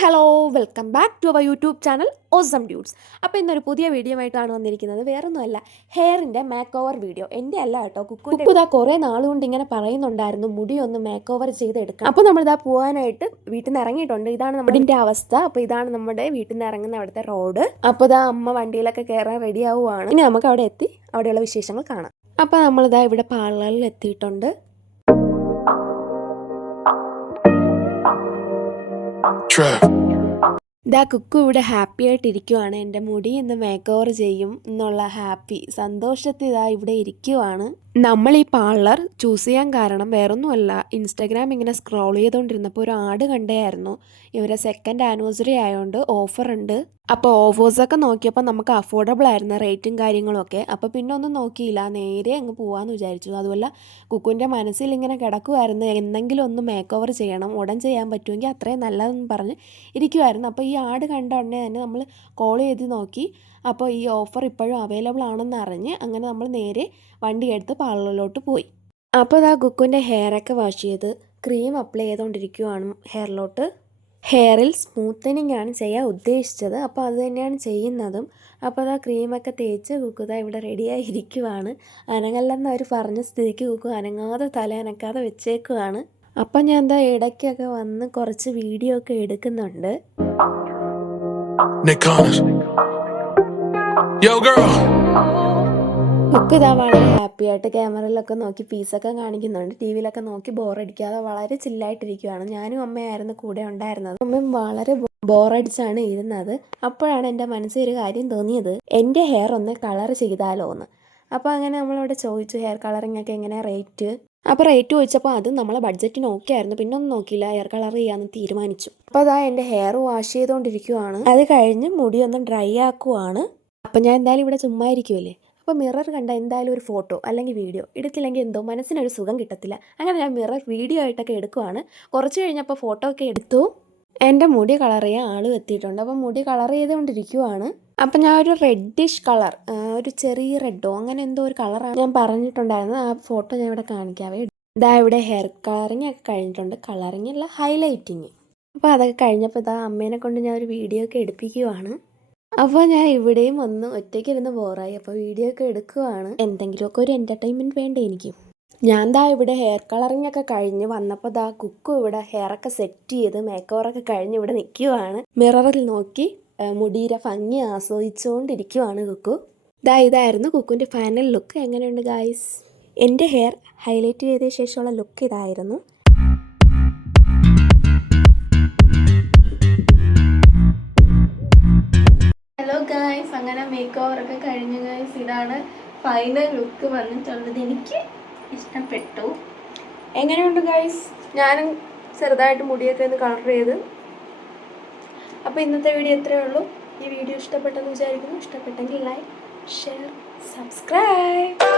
Hello welcome back to our YouTube channel awesome dudes. അപ്പോൾ ഇന്നൊരു പുതിയ വീഡിയോ ആയിട്ടാണ് വന്നിരിക്കുന്നത്. വേറൊന്നുമല്ല, ഹെയറിൻ്റെ മേക്ക് ഓവർ വീഡിയോ. എൻ്റെ അല്ല കേട്ടോ, കുക്കുതാ കുറേ നാളുകൊണ്ട് ഇങ്ങനെ പറയുന്നുണ്ടായിരുന്നു മുടി ഒന്ന് മേക്ക് ഓവർ ചെയ്തെടുക്കാം. അപ്പോൾ നമ്മളിതാ പോകാനായിട്ട് വീട്ടിൽ നിന്ന് ഇറങ്ങിയിട്ടുണ്ട്. ഇതാണ് നമ്മുടെ അവസ്ഥ. അപ്പോൾ ഇതാണ് നമ്മുടെ വീട്ടിൽ നിന്ന് ഇറങ്ങുന്ന അവിടുത്തെ റോഡ്. അപ്പോൾ ഇതാ അമ്മ വണ്ടിയിലൊക്കെ കയറാൻ റെഡി ആവുകയാണ്. ഇനി നമുക്ക് അവിടെ എത്തി അവിടെയുള്ള വിശേഷങ്ങൾ കാണാം. അപ്പോൾ നമ്മളിതാ ഇവിടെ പാർലറിൽ എത്തിയിട്ടുണ്ട്. ഇതാ കുക്കു ഇവിടെ ഹാപ്പി ആയിട്ടിരിക്കുവാണ്. എൻ്റെ മുടി ഇന്ന് മേക്ക് ഓവർ ചെയ്യും എന്നുള്ള സന്തോഷത്തിൽ ഇതാ ഇവിടെ ഇരിക്കുവാണ്. നമ്മൾ ഈ പാർലർ ചൂസ് ചെയ്യാൻ കാരണം വേറൊന്നുമല്ല, ഇൻസ്റ്റാഗ്രാം ഇങ്ങനെ സ്ക്രോൾ ചെയ്തുകൊണ്ടിരുന്നപ്പോൾ ഒരു ആഡ് കണ്ടായിരുന്നു. ഇവരെ 2nd ആനിവേഴ്സറി ആയതുകൊണ്ട് ഓഫർ ഉണ്ട്. അപ്പോൾ ഓഫേഴ്സൊക്കെ നോക്കിയപ്പോൾ നമുക്ക് അഫോർഡബിൾ ആയിരുന്നു റേറ്റും കാര്യങ്ങളൊക്കെ. അപ്പോൾ പിന്നെ ഒന്നും നോക്കിയില്ല, നേരെ അങ്ങ് പോകാമെന്ന് വിചാരിച്ചു. അതുപോലെ കുക്കുവിൻ്റെ മനസ്സിൽ ഇങ്ങനെ കിടക്കുമായിരുന്നു, എന്തെങ്കിലും ഒന്ന് മേക്ക് ഓവർ ചെയ്യണം, ഉടൻ ചെയ്യാൻ പറ്റുമെങ്കിൽ അത്രയും നല്ലതെന്ന് പറഞ്ഞ് ഇരിക്കുമായിരുന്നു. അപ്പോൾ ഈ ആഡ് കണ്ട ഉടനെ തന്നെ നമ്മൾ കോൾ ചെയ്ത് നോക്കി. അപ്പോൾ ഈ ഓഫർ ഇപ്പോഴും അവൈലബിൾ ആണെന്ന് അറിഞ്ഞ് അങ്ങനെ നമ്മൾ നേരെ വണ്ടി എടുത്ത് പാർലറിലോട്ട് പോയി. അപ്പോൾ ഇതാ കുക്കുവിൻ്റെ ഹെയറൊക്കെ വാഷ് ചെയ്ത് ക്രീം അപ്ലൈ ചെയ്തുകൊണ്ടിരിക്കുകയാണ് ഹെയറിലോട്ട്. ഹെയറിൽ സ്മൂത്തനിങ് ആണ് ചെയ്യാൻ ഉദ്ദേശിച്ചത്, അപ്പോൾ അത് തന്നെയാണ് ചെയ്യുന്നതും. അപ്പോൾ അതാ ക്രീമൊക്കെ തേച്ച് കുക്കുത ഇവിടെ റെഡിയായിരിക്കുവാണ്. അനങ്ങല്ലെന്ന് അവർ പറഞ്ഞ സ്ഥിതിക്ക് കുക്കു അനങ്ങാതെ തല അനക്കാതെ വെച്ചേക്കുവാണ്. അപ്പം ഞാൻ എന്താ ഇടയ്ക്കൊക്കെ വന്ന് കുറച്ച് വീഡിയോ ഒക്കെ എടുക്കുന്നുണ്ട്. കുക്ക് ഇതാ വളരെ ഹാപ്പി ആയിട്ട് ക്യാമറയിലൊക്കെ നോക്കി പീസൊക്കെ കാണിക്കുന്നുണ്ട്. ടി വിയിലൊക്കെ നോക്കി ബോറടിക്കാതെ വളരെ ചില്ലായിട്ടിരിക്കുകയാണ്. ഞാനും അമ്മയായിരുന്നു കൂടെ ഉണ്ടായിരുന്നത്. അമ്മയും വളരെ ബോറടിച്ചാണ് ഇരുന്നത്. അപ്പോഴാണ് എൻ്റെ മനസ്സിൽ ഒരു കാര്യം തോന്നിയത്, എൻ്റെ ഹെയർ ഒന്ന് കളർ ചെയ്താലോ എന്ന്. അപ്പോൾ അങ്ങനെ നമ്മളവിടെ ചോദിച്ചു ഹെയർ കളറിങ് ഒക്കെ എങ്ങനെ റേറ്റ്. അപ്പോൾ റേറ്റ് ചോദിച്ചപ്പോൾ അത് നമ്മളെ ബഡ്ജറ്റിന് ഓക്കെ ആയിരുന്നു. പിന്നെ ഒന്നും നോക്കിയില്ല, ഹെയർ കളർ ചെയ്യാമെന്ന് തീരുമാനിച്ചു. അപ്പോൾ അതാ എൻ്റെ ഹെയർ വാഷ് ചെയ്തുകൊണ്ടിരിക്കുവാണ്. അത് കഴിഞ്ഞ് മുടി ഒന്ന് ഡ്രൈ ആക്കുവാണ്. അപ്പം ഞാൻ എന്തായാലും ഇവിടെ ചുമ്മാ ഇരിക്കുമല്ലേ, അപ്പോൾ മിറർ കണ്ട എന്തായാലും ഒരു ഫോട്ടോ അല്ലെങ്കിൽ വീഡിയോ എടുത്തില്ലെങ്കിൽ എന്തോ മനസ്സിനൊരു സുഖം കിട്ടത്തില്ല. അങ്ങനെ ഞാൻ മിറർ വീഡിയോ ആയിട്ടൊക്കെ എടുക്കുവാണ്. കുറച്ച് കഴിഞ്ഞപ്പോൾ ഫോട്ടോ ഒക്കെ എടുത്തു. എൻ്റെ മുടി കളർ ചെയ്യാൻ ആളും എത്തിയിട്ടുണ്ട്. അപ്പോൾ മുടി കളർ ചെയ്തുകൊണ്ടിരിക്കുവാണ്. അപ്പം ഞാൻ ഒരു റെഡിഷ് കളർ, ഒരു ചെറിയ റെഡോ അങ്ങനെ എന്തോ ഒരു കളറാണ് ഞാൻ പറഞ്ഞിട്ടുണ്ടായിരുന്നത്. ആ ഫോട്ടോ ഞാൻ ഇവിടെ കാണിക്കാവേ. ഇതാ ഇവിടെ ഹെയർ കളറിങ് ഒക്കെ കഴിഞ്ഞിട്ടുണ്ട്. കളറിങ് അല്ല, ഹൈലൈറ്റിങ്. അപ്പോൾ അതൊക്കെ കഴിഞ്ഞപ്പോൾ ഇതാ അമ്മേനെ കൊണ്ട് ഞാൻ ഒരു വീഡിയോ ഒക്കെ എടുപ്പിക്കുവാണ്. അപ്പോൾ ഞാൻ ഇവിടെയും ഒന്ന് ഒറ്റയ്ക്കിരുന്ന് ബോറായി. അപ്പോൾ വീഡിയോ ഒക്കെ എടുക്കുവാണ്. എന്തെങ്കിലുമൊക്കെ ഒരു എൻ്റർടൈൻമെൻറ്റ് വേണ്ടേ എനിക്ക്. ഞാൻ ദാ ഇവിടെ ഹെയർ കളറിങ് ഒക്കെ കഴിഞ്ഞ് വന്നപ്പോൾ ദാ കുക്കു ഇവിടെ ഹെയറൊക്കെ സെറ്റ് ചെയ്ത് മേക്ക് ഓവറൊക്കെ കഴിഞ്ഞ് ഇവിടെ നിൽക്കുവാണ്. മിററിൽ നോക്കി മുടിയുടെ ഭംഗി ആസ്വദിച്ചുകൊണ്ടിരിക്കുവാണ് കുക്കു. ഇതായിരുന്നു കുക്കുവിൻ്റെ ഫൈനൽ ലുക്ക്. എങ്ങനെയുണ്ട് ഗായ്സ്? എൻ്റെ ഹെയർ ഹൈലൈറ്റ് ചെയ്ത ശേഷമുള്ള ലുക്ക് ഇതായിരുന്നു. ഹലോ ഗായ്സ്, അങ്ങനെ മേക്ക് ഓവറൊക്കെ കഴിഞ്ഞു ഗായ്സ്. ഇതാണ് ഫൈനൽ ലുക്ക് വന്നിട്ടുള്ളത്. എനിക്ക് ഇഷ്ടപ്പെട്ടു. എങ്ങനെയുണ്ട് ഗായ്സ്? ഞാനും ചെറുതായിട്ട് മുടിയൊക്കെ ഒന്ന് കളർ ചെയ്ത്. അപ്പോൾ ഇന്നത്തെ വീഡിയോ ഇത്രയേ ഉള്ളൂ. ഈ വീഡിയോ ഇഷ്ടപ്പെട്ടെന്ന് വിചാരിക്കുന്നു. ഇഷ്ടപ്പെട്ടെങ്കിൽ ലൈക്ക്, ഷെയർ, സബ്സ്ക്രൈബ്.